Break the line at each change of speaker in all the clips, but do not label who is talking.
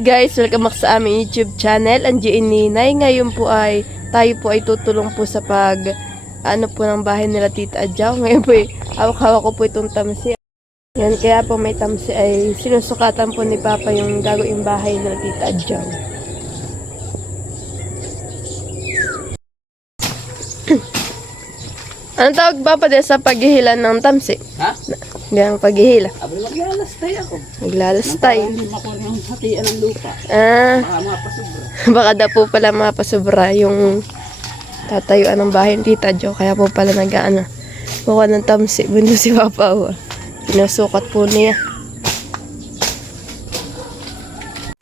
guys! Welcome back sa aming YouTube channel, Angie Ninay. Ngayon po ay, tayo po ay tutulong po sa pag, ano po ng bahay nila Tita Adjaw. Ngayon po ay, hawak-hawak ko po itong tamsi. Yan, kaya po may tamsi ay sinusukatan po ni Papa yung gagawing bahay nila Tita Adjaw. Anong tawag Papa din sa paghihila ng tamsi?
Ha?
Ganang paghihila.
Abay, maglalastay ako.
Naglalastay.
Hindi makuha yung hatian ng lupa.
Ah,
Baka mapasobra.
baka daw po pala mapasobra yung tatayuan ng bahay ni Tita Jo. Kaya po pala nag-ano, mukha ng tamsi. Bundo si Papa. Oh. Sinusukat po niya.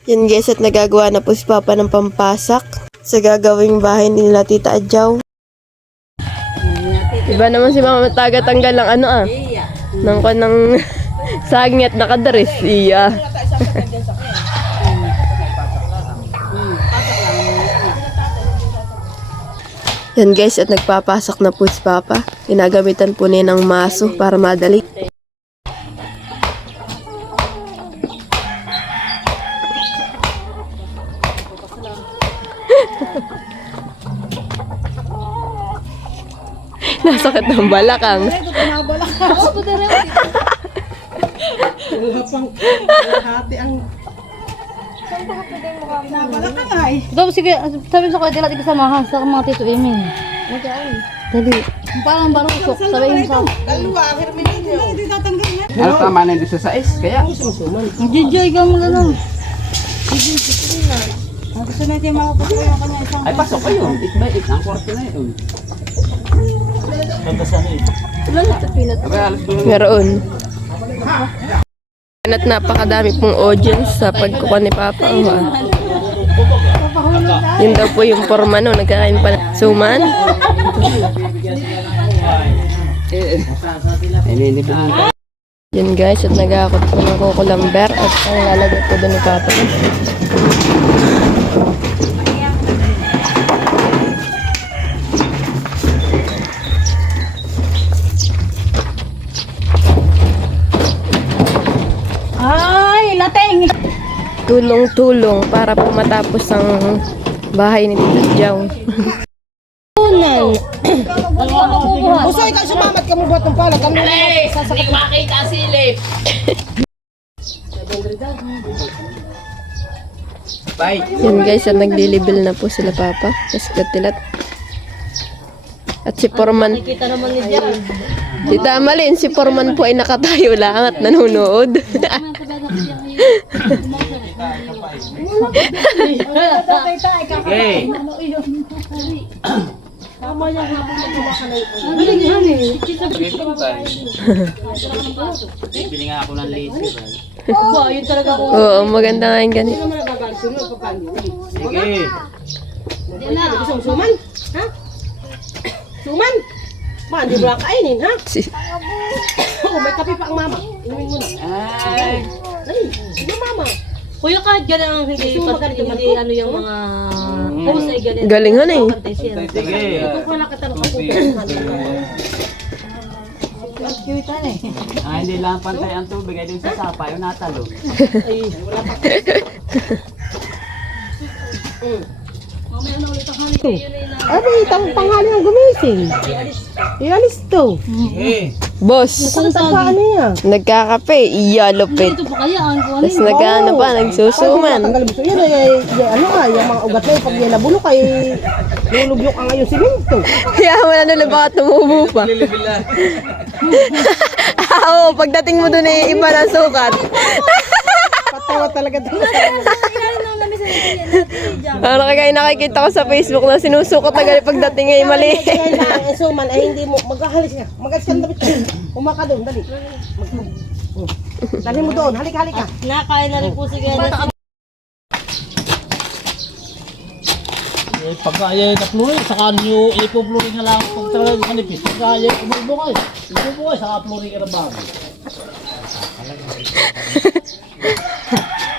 Yan guys, at nagagawa na po si Papa ng pampasak sa gagawing bahay nila Tita Adjaw. Iba naman si Mama taga-tanggal ng ano ah. Nang ko ng saging at nakadares. Iya. Yan guys, at nagpapasok na po si Papa. Ginagamitan po niya ng maso para madali. Nasakit ng balakang.
Hati ang...
Ito, sige, sabi sa kanya, dila samahan sa mga tito Emin. Dali. Parang barusok, sabi mo sa...
Ano tama na yung sa sais? Kaya.
Jijoy ka mo lang. Gusto natin makapupo yung kanya isang...
Ay, pasok kayo. 8 by 8. Ang kwarto na yun.
Meron. At napakadami pong audience sa pagkuha ni Papa. Oh, ah. Yun daw po yung forma no, nagkakain pa ng suman. Yun guys, at nagakot po ng kukulamber at ang lalagay po doon ni Papa. Tulong-tulong para po matapos ang bahay ni Tita Jow.
Unan!
Gusto ikaw sumamat ka mo buhat ng pala. Kami
Bye.
Yun guys, at naglilibil na po sila Papa. Tapos katilat. At si Forman,
Kita naman ni Diyan.
si Tamalin, si Forman po ay nakatayo lang at nanonood.
Okay. Bili nga ako ng lazy, bye.
Ba, yun talaga ako.
Oo, maganda nga yung ganito.
Sige.
Gusto mo suman? Ha? Suman? Ma, hindi mo lang kainin, ha?
Si,
Oo, may kape pa ang mama. Inumin mo na.
Ay.
Ay, mama.
Kuya kahit ganun ang hindi, pati, hindi ano yung mga host ay ganun.
galing ho na eh.
Pantay siya.
Sige.
Kung wala ka tanong ako,
Cute eh.
Ah, hindi lang pantay ang tubig. Ay din sa sapa, yung natalo.
Abi, tang tanghali ang gumising. Ialis to.
Sige.
Boss,
Ang tapa ano niya?
nagkakape, iyalupit.
Ito pa kaya ang kuha
Tapos nagano pa, nagsusuman.
Tanggal mo. Yan ay, ay, ano ah, yung mga ugat na pag yan nabulok ay lulubyok ang ngayon simento.
Kaya wala na lang baka tumubo pa. Oo, pagdating mo dun eh, iba na sukat.
Patawa talaga to.
Ano kaya nakikita ko sa Facebook na sinusukat na galing pagdating ay mali.
Na ang suman ay hindi mo, maghahalis ka. Mag-alis ka ka. Umaka doon, dali. Dali mo doon, halika, halika.
Nakain na rin po si Gana.
Eh, pagka ayaw na-flooring, saka nyo ipo-flooring na lang pag talaga manipis. Pagka ayaw umulbong ay, ipo-flooring, saka flooring ka na bago.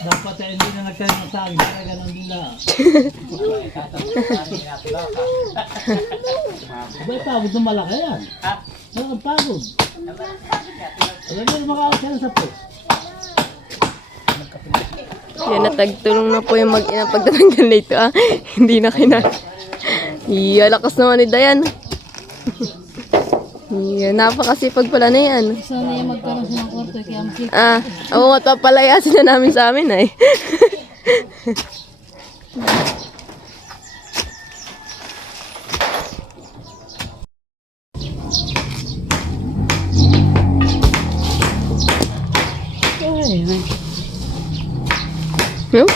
Dapat eh, hindi na nagkaroon ng saging, kaya ganun din na. Abay, pagod ng malaki yan. Ano ang pagod? Alam mo, makakasya na sa post.
Yan, natagtulong na po yung mag-ina pagtatanggal nito ah. Hindi na kina. Iya, lakas naman ni Dayan. Iya, napakasipag pala na yan.
Sana yung magkaroon siya ng kwarto, kaya masik.
Ah, ako nga papalayasin na namin sa amin ay. No?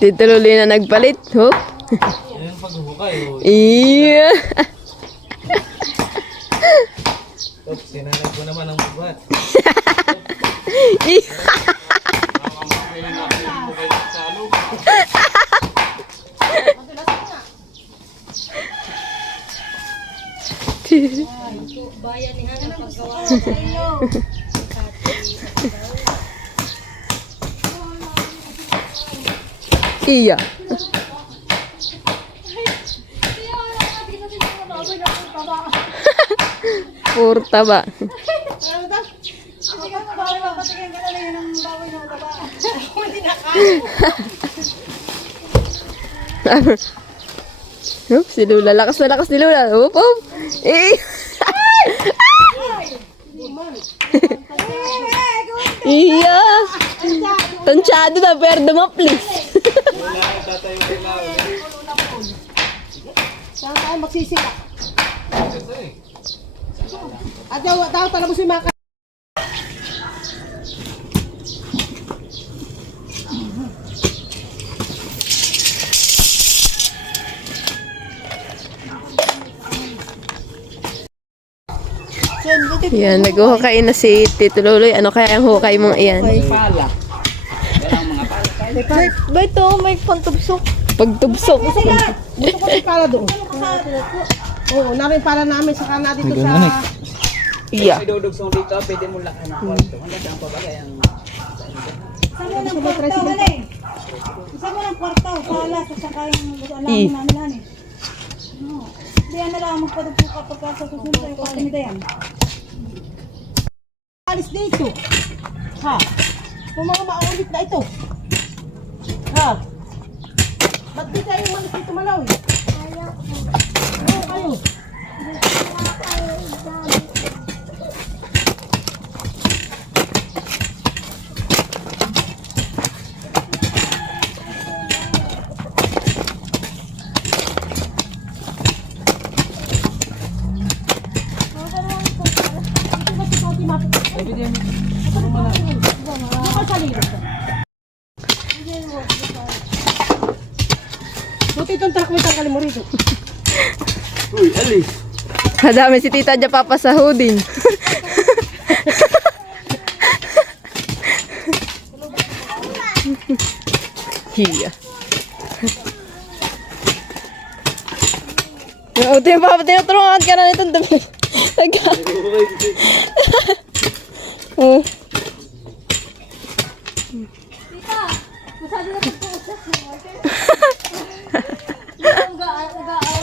Dito luli na nagpalit, ho?
Yung paghuhukay, oh.
Iya.
Oops, sinanay ko naman ang bubat.
Iya. Puro taba. Oops, si Lula. Lakas na lakas ni Lula. Oop, oop. Eh. iya. Tansyado na, pero mo, please.
Saan tayo magsisika? At daw, daw talaga si Maka.
Yan, nag-hukay na si Tito Loloy. Ano kaya ang hukay mong iyan?
Pala.
Ba ito, may pantubsok.
Pagtubsok.
Gusto ko rin para doon. Oo, namin para namin sa kana dito sa...
Iya.
May dudugsong dito, pwede mo lakan ng kwarto. Ang lang pa ba kaya ang...
Sama ng kwarto, wala eh.
Isa mo ng kwarto, pala sa sakayang alam mo namin ano eh. No. Hindi yan na lang magpadugpo kapag sa susunod ay palimita yan.
Alis dito. Ha? Kung mga maulit na ito. Ha? Ba't di kayo malis dito malaw eh? Oo, kayo. Buti itong truck mo tanggalin mo rito.
Uy, alis.
Madami si Tita dyan papasahudin. Hiya. O, tiyo pa, tinutulungan ka na nitong dami. Nagka. Oh.
Masyado na ito po sa Nag-aaral mo, yun, construction worker.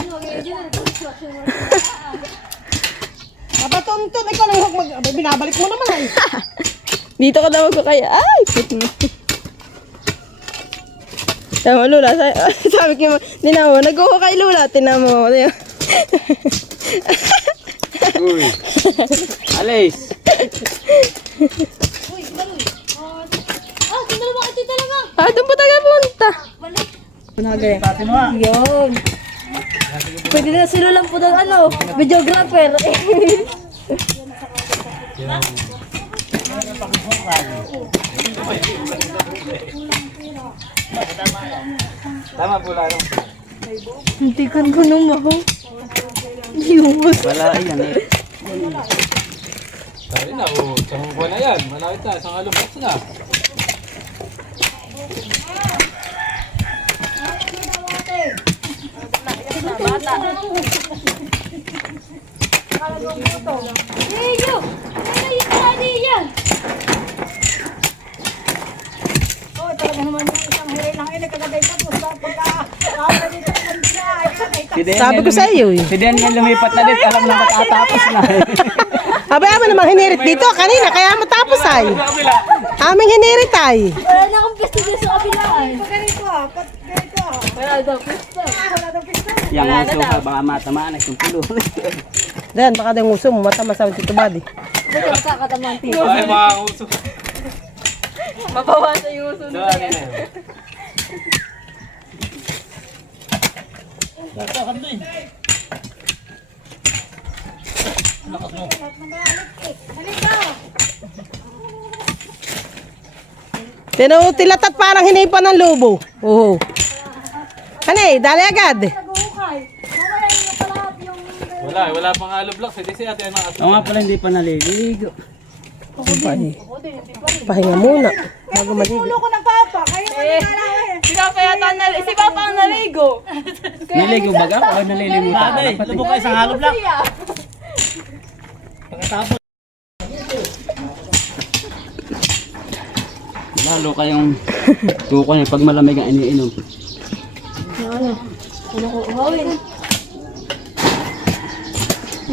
Aba, tuntun. Ikaw lang huwag mag... Aba, binabalik mo naman ay.
Dito ka daw kaya. Ay, put mo. Tama, Lula. Sabi, sabi ko, tinan mo, nag-uho kay Lula. Tinan mo.
Uy. Alis.
Ah, sino naman ito talaga?
Ah, doon pa tayo punta.
Yun. Pwede na sila lang po ng ano, videographer.
Tama po lang.
Hintikan ko nung maho. Yun.
Wala, yan eh.
Sabi na, oh, isang buwan na yan. Malapit na, isang alubak na.
Iyo! Ano yung kani yan? Oh, talaga naman yung isang hiray lang sa pagka kaya dito naman siya.
Sabi ko sa iyo eh.
Si Den nga lumipat na din, alam na matatapos na.
Abay, amin namang hinirit dito kanina, kaya matapos ay. Aming hinirit ay.
Wala na akong pwesto dito sa kabila ay. Ganito ah, ganito ah. Wala daw pwesto. Wala daw pwesto.
Yang uso ka, baka matamaan ang pulo.
Dan, baka daw nguso mo, mata masawin tito body.
Buti magkakatamang tiyo.
Ay, mga uso.
Mabawasan yung uso
So, ano na yun?
Latakan na eh.
Tinutilatat parang hinipan ng lubo. Oo. Ano eh, dali agad.
Naguhukay. Mawala yung kalat yung...
Wala, wala pang alubak. Sige, sige, ate, mga
Oo nga pala, hindi pa naliligo.
Pahinga muna. Bago maligo.
Ulo ko ng papa. Kayo mo nalala
Si Papa yata na, si Papa ang naligo.
Naligo baga o nalilimutan?
Ate, lubog ka isang alubak. Pagkatapos.
Lalo kayong tuko niya pag malamig ang iniinom.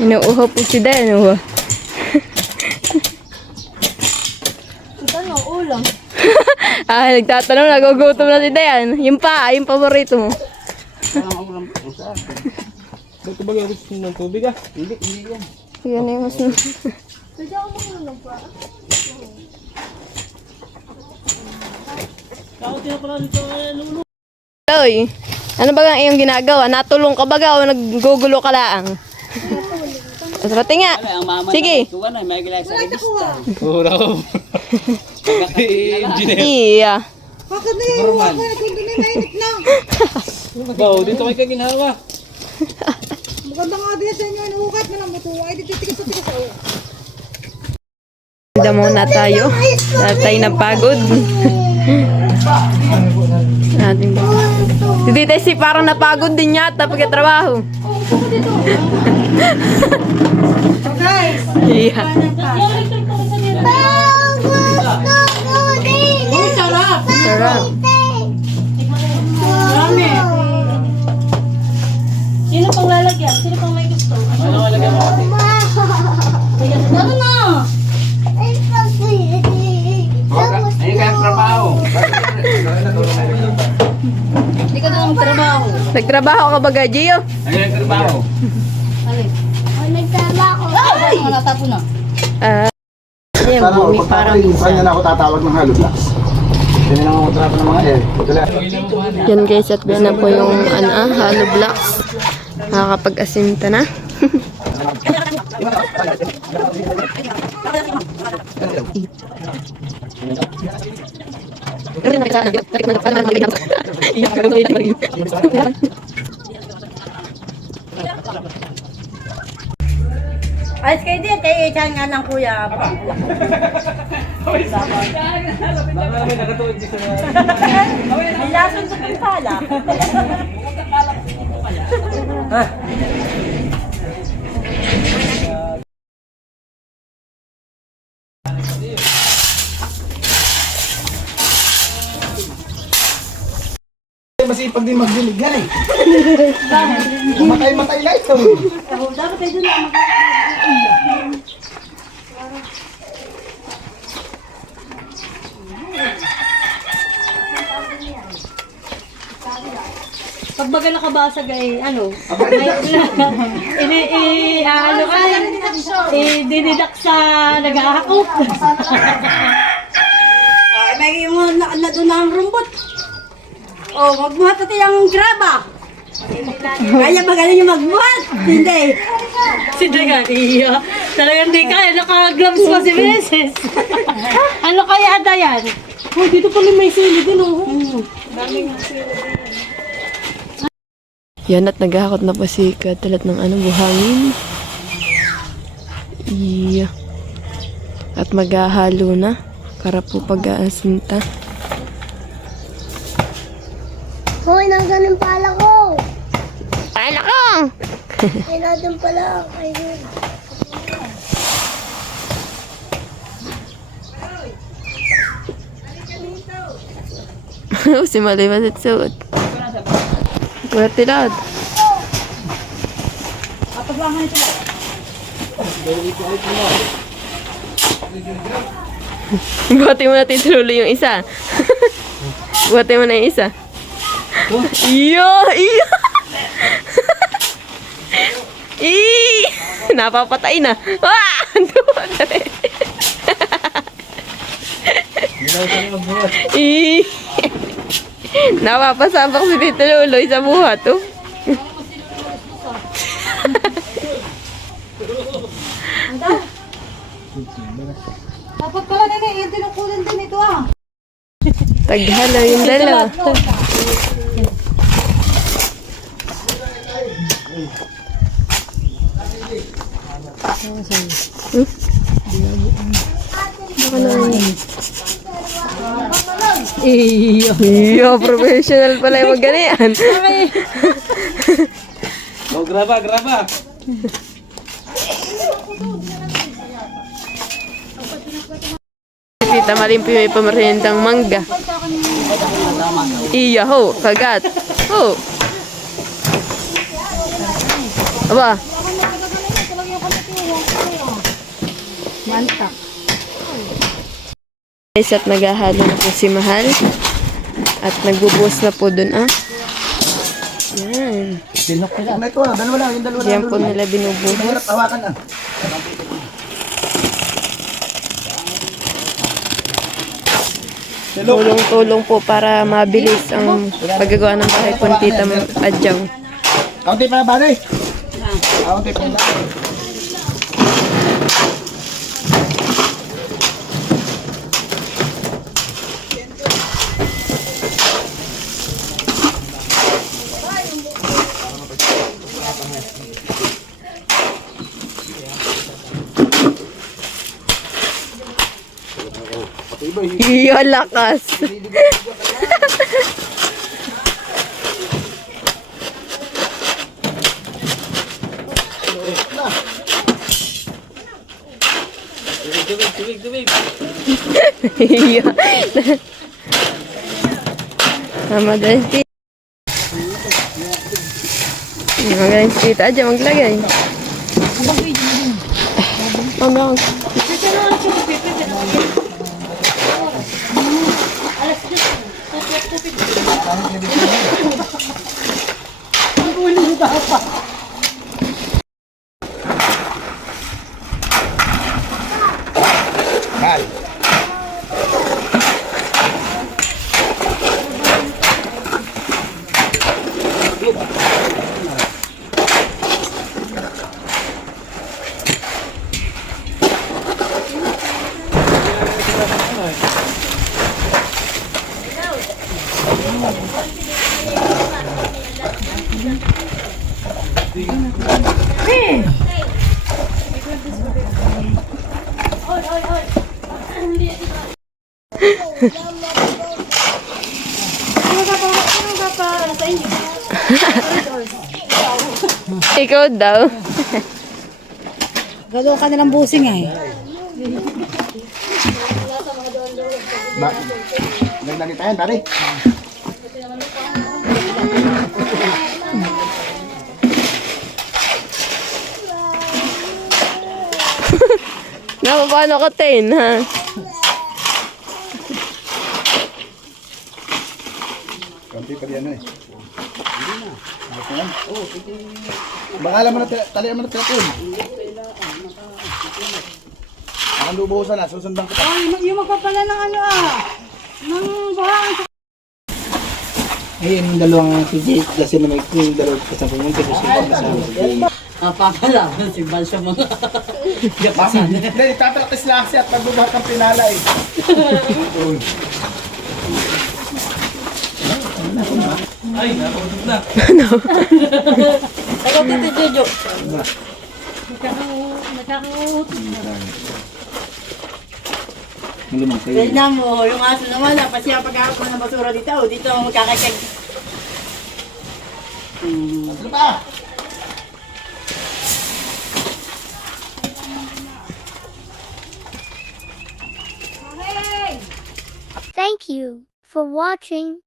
Inuuho po si Dan, uho.
Ano, ulam.
ah, nagtatanong, nagugutom na si Dayan. Yung pa, yung paborito mo.
Ba't ba gawin ng tubig ah?
Hindi, hindi yan.
Yan yung mas...
Pwede ako makulong pa.
Ako tinapala nito, eh, lulu.
Oy, ano ba ang iyong ginagawa? Natulong ka baga o naggugulo ka laang? Pati nga.
Ano, mama
Sige.
na na, sa.
Oo, nako. Engineer.
Iya.
Bakit na yun? Ako na kundi na nainit na.
Wow, dito kayo kaginawa.
Maganda nga din sa inyo. Inuukat mo lang buto. Ay, dito tigas sa tigas. Oh.
Ganda muna tayo. Dahil tayo napagod. Ating Si Tita si parang napagod din yata pagkatrabaho.
Guys, uy, sarap.
Sarap.
Marami. Sino pang lalagyan? Sino pang may gusto?
Ano malagay mo?
Ano
Magtrabaho.
Nagtrabaho ka ba, Gio?
Ano yung trabaho?
Ay! Mga natapo na.
Ah. Yan, bumi parang
yung kanya na ako tatawag ng halo blocks. Hindi na ako trapa ng mga eh.
Yan guys, at yan na po yung ano, ah, hollow blocks. Nakakapag-asinta na.
Ayos kayo din. Kayo ichan nga ng kuya. May lason sa pala.
Masipag din magdilig yan eh. Matay-matay na ito.
Dapat kayo lang.
Pag baga nakabasag ay ano, ini i ano ka i dinidak sa nag-aakot.
Ay, may mo na, na doon ang rumbot. Oh, magbuhat natin ang graba. Kaya ba galing yung magbuhat? Hindi.
si Dagan, iya. Talagang di kaya, naka-gloves pa si Mrs. ano kaya Dayan? Oh, dito pala may sili din oh.
Yan at naghahakot na po si Katalat ng ano, buhangin. Iya. At maghahalo na para po pag-aasinta.
Hoy, nasa pala ko.
Pala ko!
Ay, nandun pala. Ay,
si Malay masit suot. Buti lahat. Buhati mo natin tuloy yung isa. Buhati mo na yung isa. Iyo! Iyo! Ii! Napapatay na. Ah! Dali. Ii! Napapasabak si Tito Luloy sa buhat, oh.
Dapat pala na yung tinukulan din ito ah.
Taghalo yung dalawa.
Iyo.
Iyo, professional pala yung magganian.
Oh, graba, graba.
Tita Malimpi may pamarindang mangga. Iya ho, kagat. Ho. Aba.
Mantak.
Guys, at naghahalo na po si Mahal. At nagbubuhos na po dun, ah. Yan.
Ano ito ah, dalawa lang, yung dalawa lang.
Yan po nila binubuhos.
Hawakan ah.
Tulong-tulong po para mabilis ang paggagawa ng bahay ni Tita Adjaw.
Kaunti pa na bali. Kaunti pa na.
Iyo, lakas. Iyo. Magaling si Magaling si Tita Adja maglagay. Hanggang.
Mahal.
Ikaw daw.
Galo ka nilang busing eh.
Ba? Nagdagi tayo, pare.
Naku, paano ka, Ten, ha?
Pa diyan eh. Hindi na. Baka alam mo na, talian mo na tiyatun. Ang lubuhusan na, susundan kita.
Ay, yung magpapala ng ano ah. Ng buhang
Ayun, yung dalawang titi kasi na may yung dalawang kasama pumunta kasi kasama.
Napapala si Balsa mga.
Hindi, tatakis lang siya at magbubuhat ng pinala eh.
Ikaw titi Jojo.
Kakut.
Malamang kayo.
Tignan mo, yung aso naman, napasya pag-aapon ng basura dito. Oh, Dito ang magkakasag.
Ano ba?
Thank you for watching.